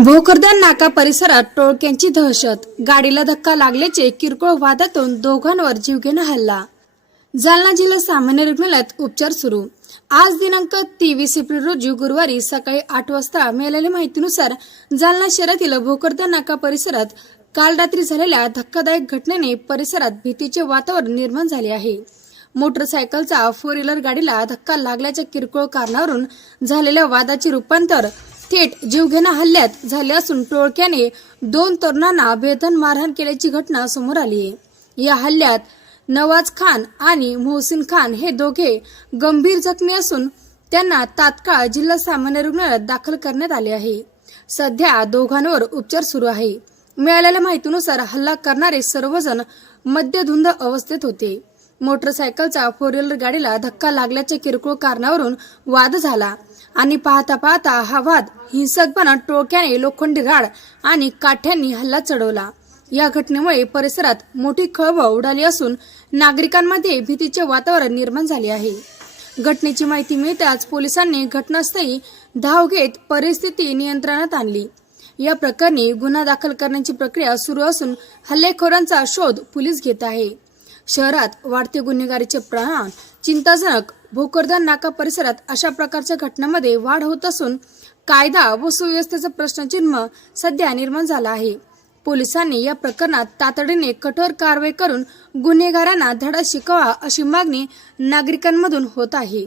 भोकरदन नाका परिसरात टोळक्यांची दहशत, गाडीला धक्का लागल्याचे किरकोळ वादातून दोघांवर जीवघेणा हल्ला. जालना जिल्हा सामान्य रुग्णालयात उपचार सुरू. आज दिनांक 23 एप्रिल रोजी गुरुवारी सकाळी 8 वाजता मिळालेल्या माहितीनुसार जालना शहरातील भोकरदन नाका परिसरात काल रात्री झालेल्या धक्कादायक घटनेने परिसरात भीतीचे वातावरण निर्माण झाले आहे. मोटरसायकलचा 4 व्हीलर गाडीला धक्का लागल्याच्या किरकोळ कारणावरून झालेल्या वादाचे रूपांतर थेट जीवघेणा हल्ल्यात झाले असून टोळक्याने 2 तरुणांना बेदम मारहाण केल्याची घटना समोर आली आहे. या हल्ल्यात नवाज खान आणि मोहसिन खान हे दोघे गंभीर जखमी असून त्यांना तात्काळ जिल्हा सामान्य रुग्णालयात दाखल करण्यात आले आहे. सध्या दोघांवर उपचार सुरू आहे. मिळालेल्या माहितीनुसार हल्ला करणारे सर्वजण मद्यधुंद अवस्थेत होते. मोटरसायकलचा 4 व्हीलर गाडीला धक्का लागल्याच्या किरकोळ कारणावरून वाद झाला आणि पाहता पाहता हा वाद हिंसक बनत टोळक्याने लोखंडी राड आणि काठ्यांनी हल्ला चढवला. या घटनेमुळे परिसरात मोठी खळबळ उडाली असून नागरिकांमध्ये भीतीचे वातावरण निर्माण झाले आहे. घटनेची माहिती मिळताच पोलिसांनी घटनास्थळी धाव घेत परिस्थिती नियंत्रणात आणली. या प्रकरणी गुन्हा दाखल करण्याची प्रक्रिया सुरू असून हल्लेखोरांचा शोध पोलीस घेत आहे. शहरात वाढते गुन्हेगारीचे प्रमाण चिंताजनक. भोकरदन नाका परिसरात अशा प्रकारच्या घटनांमध्ये वाढ होत असून कायदा व सुव्यवस्थेचा प्रश्नचिन्ह सध्या निर्माण झाला आहे. पोलिसांनी या प्रकरणात तातडीने कठोर कारवाई करून गुन्हेगारांना धडा शिकवा अशी मागणी नागरिकांमधून होत आहे.